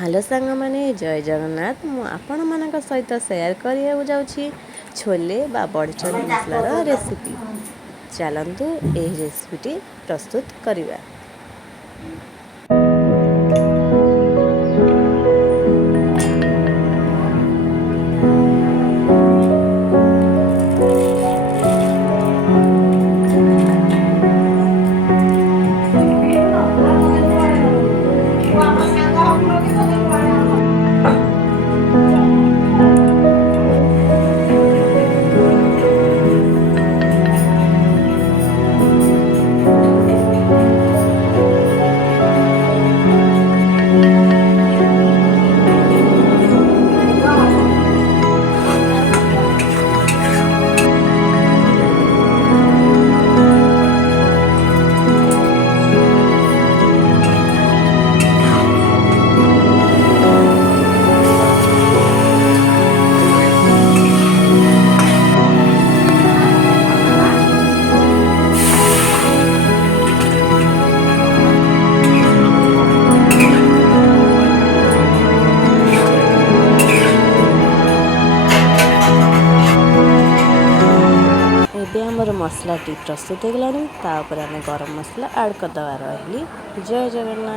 Hello सांग माने जय जगन्नाथ मु आपण मानक सहित शेयर करिया जाउछि छोले बा बड़चन मसलार रेसिपी। चलंतु एही रेसिपीटी प्रस्तुत करिबा। ଏବେ ଆମର ମସଲାଟି ପ୍ରସ୍ତୁତ ହେଇଗଲାଣି। ତା ଉପରେ ଆମେ ଗରମ ମସଲା ଆଡ୍ କରିଦେବା। ରହିଲି। ଜୟ ଜଗନ୍ନାଥ।